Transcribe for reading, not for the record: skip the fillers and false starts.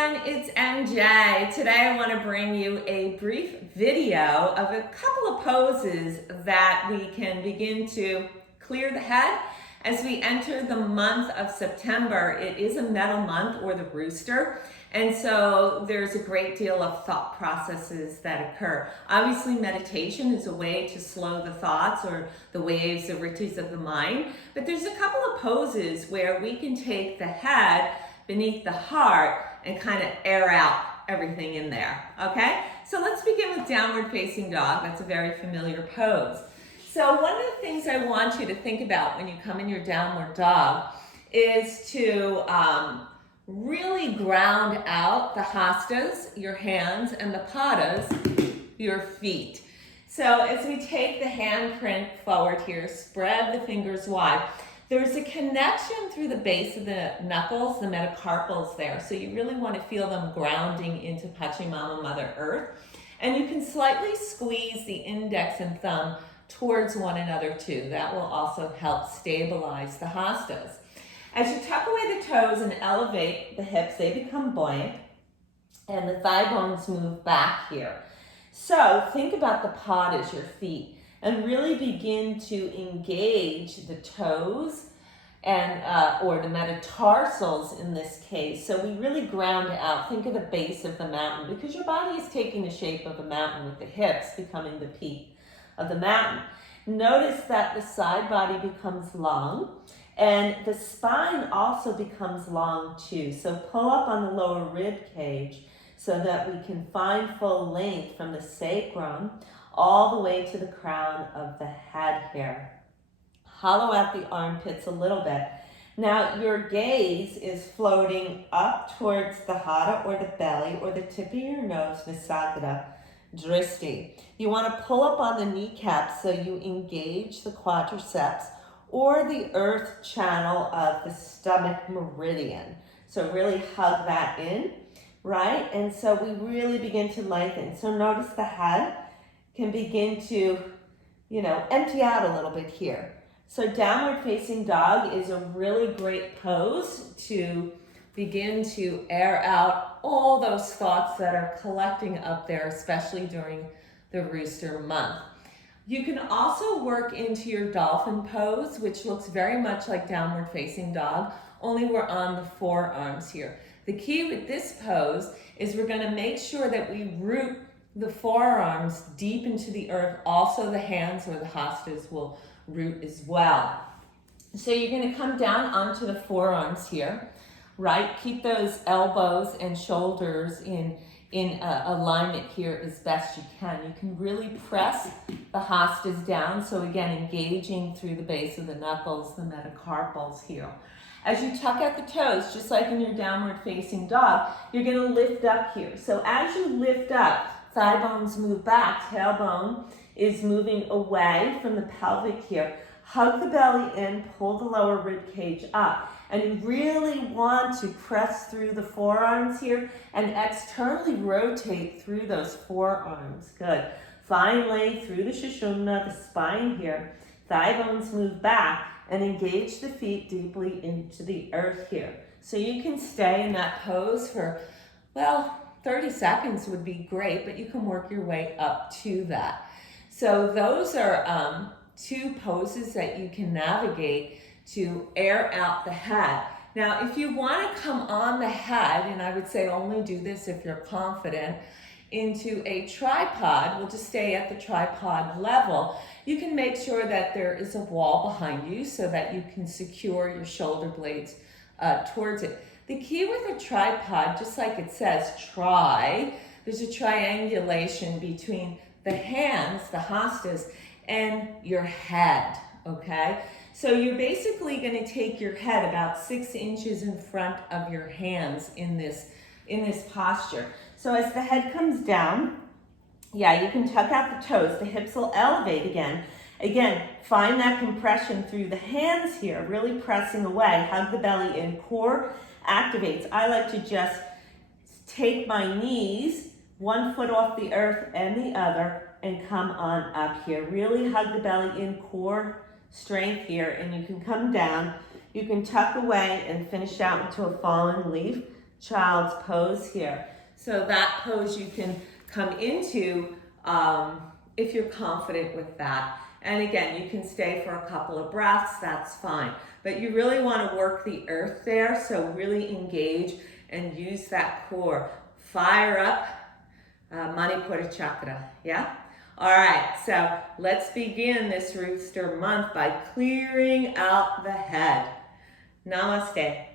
everyone, it's MJ. Today I want to bring you a brief video of a couple of poses that we can begin to clear the head as we enter the month of September. It is a metal month, or the rooster, and so there's a great deal of thought processes that occur. Obviously, meditation is a way to slow the thoughts or the waves, the riches of the mind, but there's a couple of poses where we can take the head beneath the heart and kind of air out everything in there, okay? So let's begin with downward facing dog. That's a very familiar pose. So one of the things I want you to think about when you come in your downward dog is to really ground out the hastas, your hands, and the padas, your feet. So as we take the handprint forward here, spread the fingers wide. There's a connection through the base of the knuckles, the metacarpals there. So you really want to feel them grounding into Pachamama, Mother Earth. And you can slightly squeeze the index and thumb towards one another too. That will also help stabilize the hastas. As you tuck away the toes and elevate the hips, they become buoyant and the thigh bones move back here. So think about the padas, your feet, and really begin to engage the toes and or the metatarsals in this case. So we really ground out. Think of the base of the mountain, because your body is taking the shape of a mountain with the hips becoming the peak of the mountain. Notice that the side body becomes long and the spine also becomes long too. So pull up on the lower rib cage so that we can find full length from the sacrum all the way to the crown of the head here. Hollow out the armpits a little bit. Now your gaze is floating up towards the hada or the belly or the tip of your nose, Nisargadatta Drishti. You want to pull up on the kneecaps so you engage the quadriceps or the earth channel of the stomach meridian. So really hug that in, right? And so we really begin to lengthen. So notice the head can begin to, empty out a little bit here. So downward facing dog is a really great pose to begin to air out all those thoughts that are collecting up there, especially during the rooster month. You can also work into your dolphin pose, which looks very much like downward facing dog, only we're on the forearms here. The key with this pose is we're going to make sure that we root the forearms deep into the earth. Also the hands or the hastas will root as well. So you're going to come down onto the forearms here, right? Keep those elbows and shoulders in alignment here as best you can. You can really press the hastas down. So again, engaging through the base of the knuckles, the metacarpals here. As you tuck out the toes, just like in your downward facing dog, you're going to lift up here. So as you lift up, thigh bones move back, tailbone is moving away from the pelvic here. Hug the belly in, pull the lower rib cage up. And you really want to press through the forearms here and externally rotate through those forearms. Good. Find length through the Sushumna, the spine here. Thigh bones move back and engage the feet deeply into the earth here. So you can stay in that pose for, 30 seconds would be great, but you can work your way up to that. So those are two poses that you can navigate to air out the head. Now, if you want to come on the head, and I would say only do this if you're confident, into a tripod, we'll just stay at the tripod level. You can make sure that there is a wall behind you so that you can secure your shoulder blades towards it. The key with a tripod, just like it says, there's a triangulation between the hands, the hastas, and your head, okay? So you're basically going to take your head about 6 inches in front of your hands in this posture. So as the head comes down, you can tuck out the toes. The hips will elevate again. Again, find that compression through the hands here, really pressing away. Hug the belly in, core activates. I like to just take my knees, one foot off the earth and the other, and come on up here. Really hug the belly in, core strength here, and you can come down. You can tuck away and finish out into a fallen leaf. child's pose here. So that pose you can come into if you're confident with that. And again, you can stay for a couple of breaths, that's fine. But you really want to work the earth there, so really engage and use that core. Fire up Manipura chakra, yeah? All right, so let's begin this Rooster month by clearing out the head. Namaste.